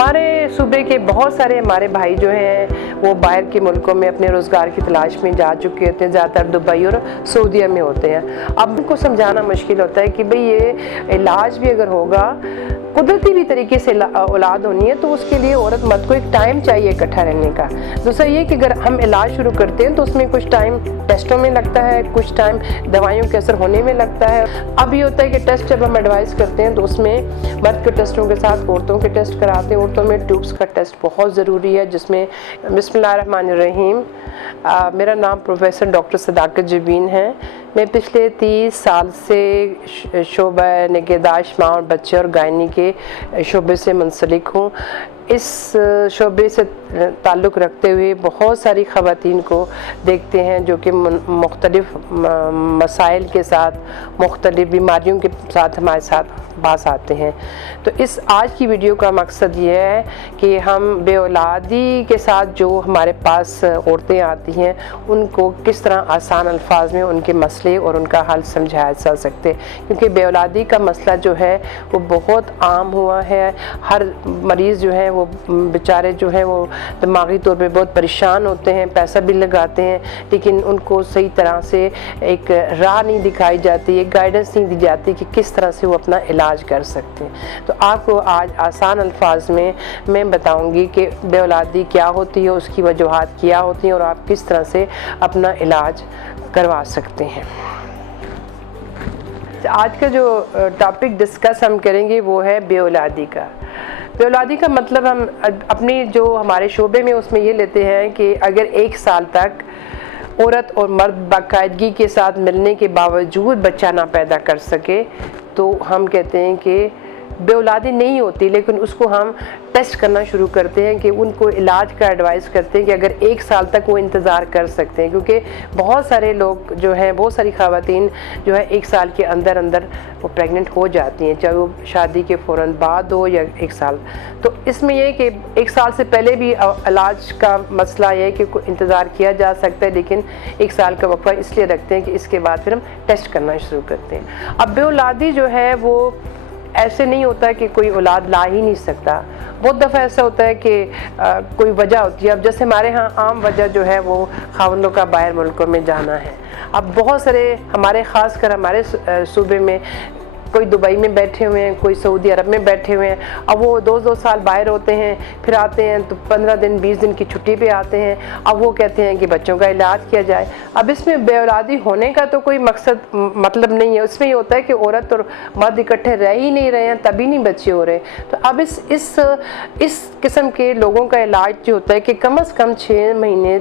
हमारे सूबे के बहुत सारे हमारे भाई जो हैं वो बाहर के मुल्कों में अपने रोज़गार की तलाश में जा चुके होते हैं, ज़्यादातर दुबई और सऊदीया में होते हैं। अब उनको समझाना मुश्किल होता है कि भाई ये इलाज भी अगर होगा, कुदरती भी तरीके से औलाद होनी है तो उसके लिए औरत मर्द को एक टाइम चाहिए इकट्ठा रहने का। दूसरा ये कि अगर हम इलाज शुरू करते हैं तो उसमें कुछ टाइम टेस्टों में लगता है, कुछ टाइम दवाइयों के असर होने में लगता है। अब ये होता है कि टेस्ट जब हम एडवाइस करते हैं तो उसमें मर्द के टेस्टों के साथ औरतों के टेस्ट कराते हैं। औरतों में ट्यूब्स का टेस्ट बहुत ज़रूरी है, जिसमें बिस्मिल्लाहिर्रहमानिर्रहीम, मेरा नाम प्रोफेसर डॉक्टर सदाकत जबीन है। मैं पिछले 30 साल से शोबा निगहदाश्त माँ और बच्चे और गायनी के शोबे से मुंसलिक हूँ। इस शोबे से ताल्लुक़ रखते हुए बहुत सारी ख़वातीन को देखते हैं जो कि मुख्तलिफ़ मसाइल के साथ, मुख्तलिफ़ बीमारियों के साथ हमारे साथ पास आते हैं। तो इस आज की वीडियो का मकसद ये है कि हम बेऔलादी के साथ जो हमारे पास औरतें आती हैं उनको किस तरह आसान अल्फाज में उनके मसले और उनका हल समझाया जा सकते, क्योंकि बेऔलादी का मसला जो है वो बहुत आम हुआ है। हर मरीज़ जो है वो बेचारे जो है वो दिमागी तौर पे बहुत परेशान होते हैं, पैसा भी लगाते हैं, लेकिन उनको सही तरह से एक राह नहीं दिखाई जाती, एक गाइडेंस नहीं दी जाती कि किस तरह से वो अपना इलाज कर सकते हैं। तो आपको आज आसान अल्फाज में मैं बताऊंगी कि बेऔलादी क्या होती है, उसकी वजूहात क्या होती हैं और आप किस तरह से अपना इलाज करवा सकते हैं। आज का जो टॉपिक डिस्कस हम करेंगे वो है बेऔलादी का। बेऔलादी का मतलब हम अपनी जो हमारे शोबे में उसमें ये लेते हैं कि अगर 1 साल तक औरत और मर्द बाकायदगी के साथ मिलने के बावजूद बच्चा ना पैदा कर सके तो हम कहते हैं कि बेऔलादी नहीं होती, लेकिन उसको हम टेस्ट करना शुरू करते हैं कि उनको इलाज का एडवाइस करते हैं कि अगर 1 साल तक वो इंतज़ार कर सकते हैं, क्योंकि बहुत सारे लोग जो हैं, बहुत सारी ख़वातीन जो है 1 साल के अंदर अंदर वो प्रेग्नेंट हो जाती हैं, चाहे वो शादी के फ़ौरन बाद हो या 1 साल। तो इसमें यह कि 1 साल से पहले भी इलाज का मसला ये है कि इंतज़ार किया जा सकता है, लेकिन 1 साल का वक़्फ़ा इसलिए रखते हैं कि इसके बाद फिर हम टेस्ट करना शुरू करते हैं। अब बेऔलादी जो है वो ऐसे नहीं होता है कि कोई औलाद ला ही नहीं सकता। बहुत दफ़ा ऐसा होता है कि कोई वजह होती है। अब जैसे हमारे यहाँ आम वजह जो है वो ख़ावंदों का बाहर मुल्कों में जाना है। अब बहुत सारे हमारे ख़ास कर हमारे सूबे में कोई दुबई में बैठे हुए हैं, कोई सऊदी अरब में बैठे हुए हैं। अब वो 2-2 साल बाहर होते हैं, फिर आते हैं तो 15 दिन 20 दिन की छुट्टी पे आते हैं। अब वो कहते हैं कि बच्चों का इलाज किया जाए। अब इसमें बेऔलादी होने का तो कोई मकसद मतलब नहीं है। उसमें ये होता है कि औरत और मर्द इकट्ठे रह ही नहीं रहे हैं, तभी नहीं बच्चे हो रहे। तो अब इस किस्म के लोगों का इलाज जो होता है कि कम से कम 6 महीने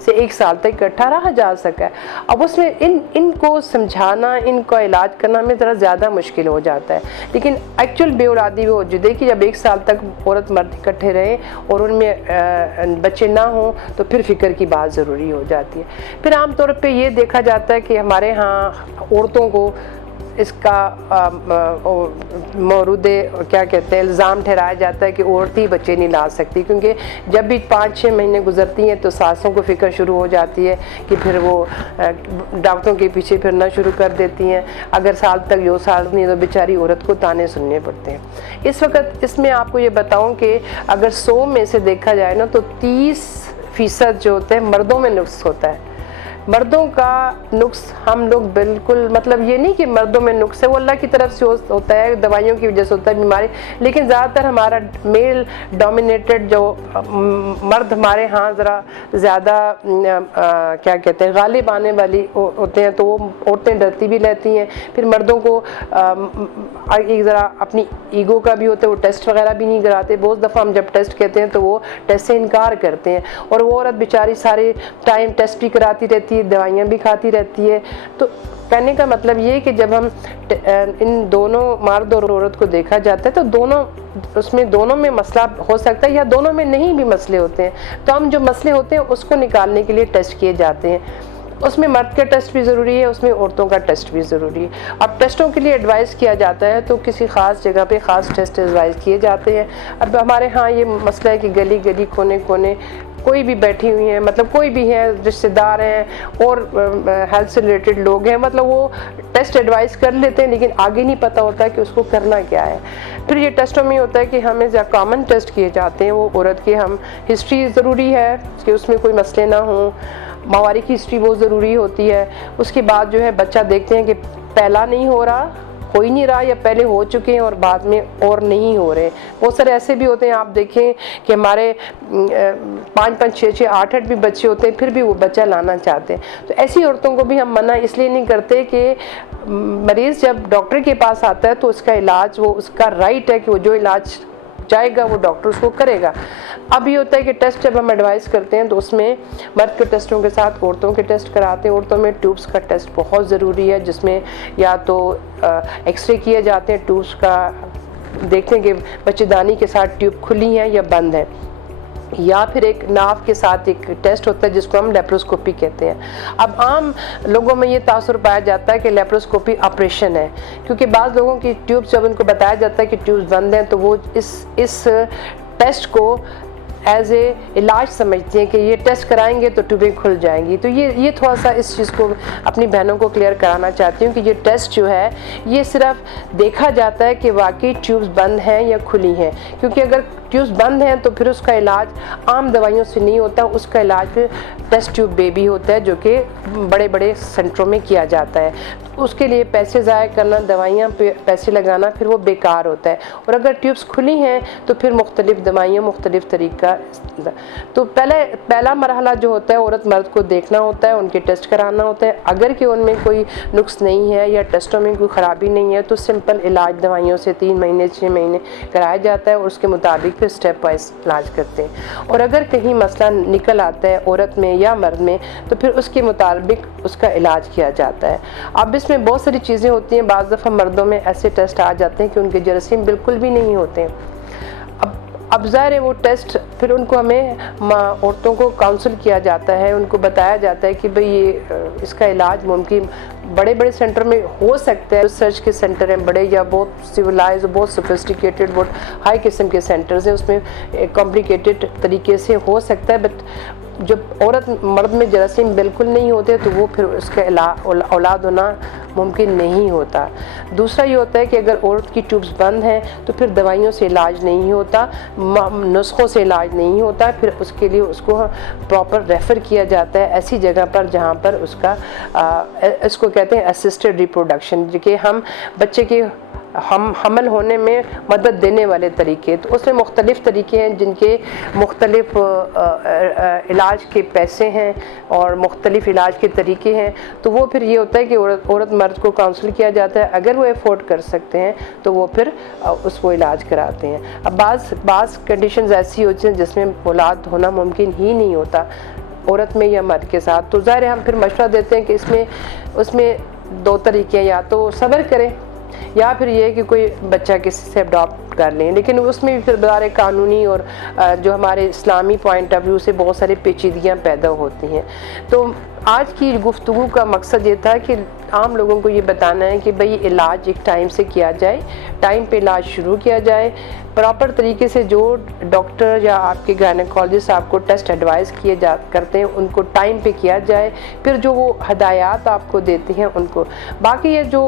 से 1 साल तक इकट्ठा रहा जा सका है। अब उसमें इनको समझाना, इनका इलाज करना में ज़रा ज़्यादा मुश्किल हो जाता है। लेकिन एक्चुअल बेऔलादी वो मौजूद है कि जब 1 साल तक औरत मर्द इकट्ठे रहें और उनमें बच्चे ना हों तो फिर फ़िक्र की बात ज़रूरी हो जाती है। फिर आमतौर पे ये देखा जाता है कि हमारे यहाँ औरतों को इसका मौरूदे क्या कहते हैं इल्ज़ाम ठहराया जाता है कि औरत ही बच्चे नहीं ला सकती, क्योंकि जब भी 5-6 महीने गुजरती हैं तो सासों को फ़िक्र शुरू हो जाती है कि फिर वो डॉक्टरों के पीछे फिरना शुरू कर देती हैं। अगर साल तक 2 साल नहीं तो बेचारी औरत को ताने सुनने पड़ते हैं। इस वक्त इसमें आपको ये बताऊं कि अगर 100 में से देखा जाए ना तो 30% जो होते हैं मर्दों में नुक्स होता है। मर्दों का नुक्स हम लोग बिल्कुल, मतलब ये नहीं कि मर्दों में नुक्स है, वो अल्लाह की तरफ से होता है, दवाइयों की वजह से होता है बीमारी, लेकिन ज़्यादातर हमारा मेल डोमिनेटेड जो मर्द हमारे यहाँ ज़रा ज़्यादा क्या कहते हैं गालिब आने वाली होते हैं, तो वो औरतें डरती भी रहती हैं। फिर मर्दों को एक ज़रा अपनी ईगो का भी होता है, वो टेस्ट वगैरह भी नहीं कराते। बहुत दफ़ा हम जब टेस्ट कहते हैं तो वो टेस्ट से इनकार करते हैं, और वो औरत बेचारी सारे टाइम टेस्ट भी कराती रहती है, दवाइयाँ भी खाती रहती है। तो कहने का मतलब ये है कि जब हम इन दोनों मर्द और औरत को देखा जाता है तो दोनों में मसला हो सकता है या दोनों में नहीं भी मसले होते हैं। तो हम जो मसले होते हैं उसको निकालने के लिए टेस्ट किए जाते हैं। उसमें मर्द का टेस्ट भी ज़रूरी है, उसमें औरतों का टेस्ट भी ज़रूरी है। अब टेस्टों के लिए एडवाइस किया जाता है तो किसी ख़ास जगह पे ख़ास टेस्ट एडवाइस किए जाते हैं। अब हमारे यहाँ ये मसला है कि गली गली कोने कोने कोई भी बैठी हुई हैं, मतलब कोई भी है, रिश्तेदार हैं और हेल्थ से रिलेटेड लोग हैं, मतलब वो टेस्ट एडवाइस कर लेते हैं लेकिन आगे नहीं पता होता है कि उसको करना क्या है। फिर ये टेस्टों में होता है कि हमें जो कॉमन टेस्ट किए जाते हैं वो औरत के, हम हिस्ट्री ज़रूरी है कि उसमें कोई मसले ना हों, माहवारी की हिस्ट्री बहुत ज़रूरी होती है। उसके बाद जो है बच्चा देखते हैं कि पहला नहीं हो रहा, हो ही नहीं रहा, या पहले हो चुके हैं और बाद में और नहीं हो रहे। बहुत सारे ऐसे भी होते हैं, आप देखें कि हमारे 5-5, 6-6, 8-8 भी बच्चे होते हैं फिर भी वो बच्चा लाना चाहते हैं। तो ऐसी औरतों को भी हम मना इसलिए नहीं करते कि मरीज़ जब डॉक्टर के पास आता है तो उसका इलाज, वो उसका राइट है कि वो जो इलाज जाएगा वो डॉक्टर उसको करेगा। अब ये होता है कि टेस्ट जब हम एडवाइस करते हैं तो उसमें मर्द के टेस्टों के साथ औरतों के टेस्ट कराते हैं। औरतों में ट्यूब्स का टेस्ट बहुत ज़रूरी है, जिसमें या तो एक्सरे किए जाते हैं, ट्यूब्स का देखते हैं कि बच्चेदानी के साथ ट्यूब खुली है या बंद है, या फिर एक नाव के साथ एक टेस्ट होता है जिसको हम लेप्रोस्कोपी कहते हैं। अब आम लोगों में ये तासुर पाया जाता है कि लेप्रोस्कोपी ऑपरेशन है, क्योंकि बाज़ लोगों की ट्यूब्स, जब उनको बताया जाता है कि ट्यूब्स बंद हैं तो वो इस टेस्ट को एज ए इलाज समझते हैं कि ये टेस्ट कराएंगे तो ट्यूबें खुल जाएंगी। तो ये थोड़ा सा इस चीज़ को अपनी बहनों को क्लियर कराना चाहती हूँ कि ये टेस्ट जो है ये सिर्फ देखा जाता है कि वाकई ट्यूब्स बंद हैं या खुली हैं, क्योंकि अगर ट्यूब्स बंद हैं तो फिर उसका इलाज आम दवाइयों से नहीं होता, उसका इलाज फिर टेस्ट ट्यूब बेबी होता है जो कि बड़े बड़े सेंटरों में किया जाता है। तो उसके लिए पैसे ज़ाया करना, दवाइयाँ पे पैसे लगाना, फिर वो बेकार होता है। और अगर ट्यूब्स खुली हैं तो फिर मुख्तलिफ दवाइयाँ, मुख्तलिफ तरीका। तो पहला मरहला जो होता है, औरत मर्द को देखना होता है, उनके टेस्ट कराना होता है। अगर कि उनमें कोई नुक्स नहीं है या टेस्टों में कोई ख़राबी नहीं है तो सिंपल इलाज दवाइयों से 3 महीने 6 महीने कराया जाता है और उसके मुताबिक फिर स्टेप वाइज इलाज करते हैं। और अगर कहीं मसला निकल आता है औरत में या मर्द में तो फिर उसके मुताबिक उसका इलाज किया जाता है। अब इसमें बहुत सारी चीज़ें होती हैं। बाज़ दफ़ा मर्दों में ऐसे टेस्ट आ जाते हैं कि उनके जरासीम बिल्कुल भी नहीं होते हैं। अब ज़ाहिर है वो टेस्ट फिर उनको हमें औरतों को काउंसिल किया जाता है, उनको बताया जाता है कि भाई ये इसका इलाज मुमकिन बड़े बड़े सेंटर में हो सकता है। रिसर्च के सेंटर हैं बड़े, या बहुत सिविलाइज, बहुत सोफिस्टिकेटेड, बहुत हाई किस्म के सेंटर्स हैं, उसमें कॉम्प्लिकेटेड तरीके से हो सकता है। बट जब औरत मर्द में जरासीम बिल्कुल नहीं होते तो वो फिर उसका औलाद होना मुमकिन नहीं होता। दूसरा ये होता है कि अगर औरत की ट्यूब्स बंद हैं तो फिर दवाइयों से इलाज नहीं होता, नुस्खों से इलाज नहीं होता, फिर उसके लिए उसको प्रॉपर रेफ़र किया जाता है ऐसी जगह पर जहाँ पर उसका इसको कहते हैं असिस्टेड रिप्रोडक्शन, कि हम बच्चे के हमल होने में मदद देने वाले तरीके। तो उसमें मुख्तलिफ़ तरीके हैं जिनके मुख्तलिफ़ इलाज के पैसे हैं और मुख्तलिफ़ इलाज के तरीके हैं। तो वो फिर ये होता है कि औरत मर्द को काउंसिल किया जाता है, अगर वो अफोर्ड कर सकते हैं तो वो फिर उसको इलाज कराते हैं। अब बाज़ कंडीशंस ऐसी होती हैं जिसमें औलाद होना मुमकिन ही नहीं होता औरत में या मर्द के साथ। तो ज़ाहिर है हम फिर मशवरा देते हैं कि उसमें 2 तरीके हैं, या तो सब्र करें या फिर ये कि कोई बच्चा किसी से अडॉप्ट कर लें। लेकिन उसमें भी फिर बारे कानूनी और जो हमारे इस्लामी पॉइंट ऑफ व्यू से बहुत सारी पेचीदगियाँ पैदा होती हैं। तो आज की गुफ्तगू का मकसद ये था कि आम लोगों को ये बताना है कि भाई इलाज एक टाइम से किया जाए, टाइम पे इलाज शुरू किया जाए, प्रॉपर तरीके से जो डॉक्टर या आपके गायनेकोलॉजिस्ट आपको टेस्ट एडवाइस करते हैं उनको टाइम पे किया जाए। फिर जो वो हदायत आपको देते हैं उनको, बाकी ये जो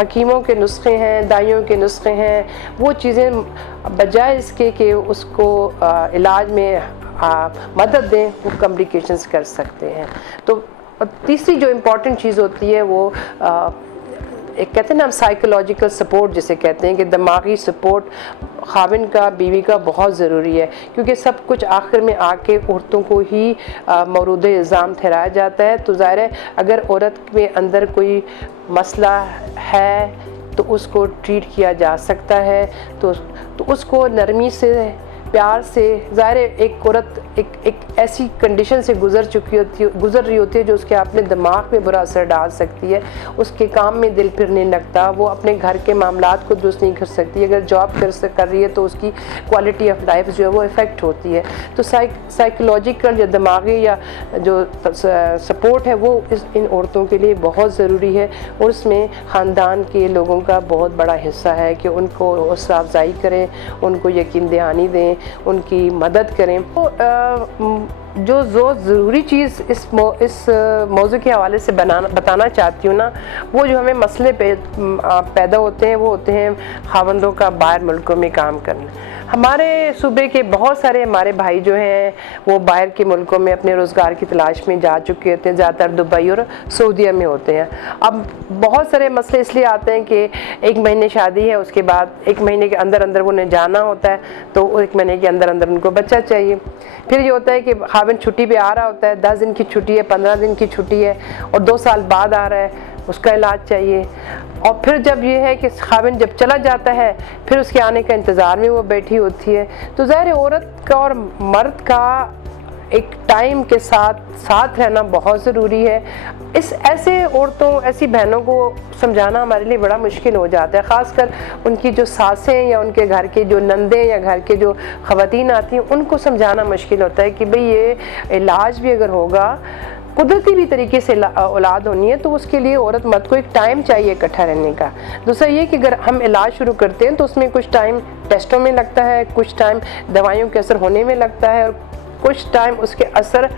हकीमों के नुस्खे हैं, दाइयों के नुस्खे हैं, वो चीज़ें बजाय इसके कि उसको इलाज में मदद दें, वो कॉम्प्लिकेशंस कर सकते हैं। तो तीसरी जो इम्पॉर्टेंट चीज़ होती है वो एक कहते हैं ना हम साइकोलॉजिकल सपोर्ट जिसे कहते हैं, कि दिमागी सपोर्ट खाविन का, बीवी का बहुत ज़रूरी है, क्योंकि सब कुछ आखिर में आके औरतों को ही मौरूद इल्ज़ाम ठहराया जाता है। तो ज़ाहिर है अगर औरत में अंदर कोई मसला है तो उसको ट्रीट किया जा सकता है, तो उसको नरमी से, प्यार से, ज़ाहिर है एक औरत एक ऐसी कंडीशन से गुज़र रही होती है जो उसके अपने दिमाग पे बुरा असर डाल सकती है, उसके काम में दिल फिर नहीं लगता, वो अपने घर के मामलात को दुरुस्त नहीं कर सकती, अगर जॉब कर रही है तो उसकी क्वालिटी ऑफ लाइफ जो है वो इफ़ेक्ट होती है। तो साइकोलॉजिकल या दिमागी या जो सपोर्ट है वो इन औरतों के लिए बहुत ज़रूरी है, और उसमें ख़ानदान के लोगों का बहुत बड़ा हिस्सा है कि उनको हौसला अफजाई करें, उनको यकीन दहानी दें, उनकी मदद करें। तो जो ज़रूरी चीज़ इस मौजू के हवाले से बताना चाहती हूँ ना, वो जो हमें मसले पैदा होते हैं वो होते हैं ख़ावंदों का बाहर मुल्कों में काम करना। हमारे सूबे के बहुत सारे हमारे भाई जो हैं वो बाहर के मुल्कों में अपने रोज़गार की तलाश में जा चुके होते हैं, ज़्यादातर दुबई और सऊदीया में होते हैं। अब बहुत सारे मसले इसलिए आते हैं कि 1 महीने शादी है, उसके बाद 1 महीने के अंदर अंदर उन्हें जाना होता है, तो 1 महीने के अंदर अंदर उनको बच्चा चाहिए। फिर ये होता है कि खाविंद छुट्टी पे आ रहा होता है, 10 दिन की छुट्टी है, 15 दिन की छुट्टी है, और 2 साल बाद आ रहा है, उसका इलाज चाहिए। और फिर जब ये है कि खाविंद जब चला जाता है, फिर उसके आने का इंतज़ार में वो बैठी होती है। तो ज़ाहिर औरत का और मर्द का एक टाइम के साथ रहना बहुत ज़रूरी है। ऐसे औरतों, ऐसी बहनों को समझाना हमारे लिए बड़ा मुश्किल हो जाता है, ख़ासकर उनकी जो सासें या उनके घर के जो नंदे या घर के जो ख़वातीन आती हैं, उनको समझाना मुश्किल होता है कि भाई ये इलाज भी अगर होगा, कुदरती भी तरीके से औलाद होनी है, तो उसके लिए औरत मर्द को एक टाइम चाहिए इकट्ठा रहने का। दूसरा ये कि अगर हम इलाज शुरू करते हैं तो उसमें कुछ टाइम टेस्टों में लगता है, कुछ टाइम दवाइयों के असर होने में लगता है, और कुछ टाइम उसके असर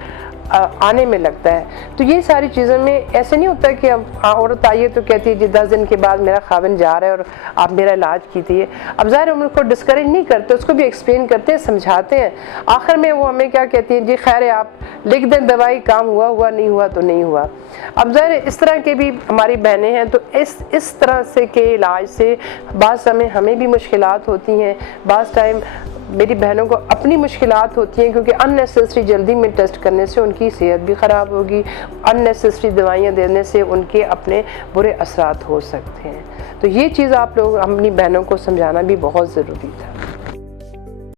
आने में लगता है। तो ये सारी चीज़ों में ऐसे नहीं होता कि अब औरत आई है तो कहती है जी 10 दिन के बाद मेरा खाविंद जा रहा है और आप मेरा इलाज कीजिए। अब ज़ाहिर हम उनको डिस्करेज नहीं करते, उसको भी एक्सप्लेन करते हैं, समझाते हैं। आखिर में वो हमें क्या कहती हैं, जी खैर है आप लिख दें दवाई, काम हुआ नहीं हुआ तो नहीं हुआ। अब ज़ाहिर इस तरह के भी हमारी बहनें हैं, तो इस तरह से के इलाज से बाज़ समय हमें भी मुश्किलात होती हैं, बाज़ टाइम मेरी बहनों को अपनी मुश्किलात होती हैं, क्योंकि अननेसेसरी जल्दी में टेस्ट करने से उनकी सेहत भी ख़राब होगी, अननेसेसरी दवाइयाँ देने से उनके अपने बुरे असरात हो सकते हैं। तो ये चीज़ आप लोग अपनी बहनों को समझाना भी बहुत ज़रूरी था।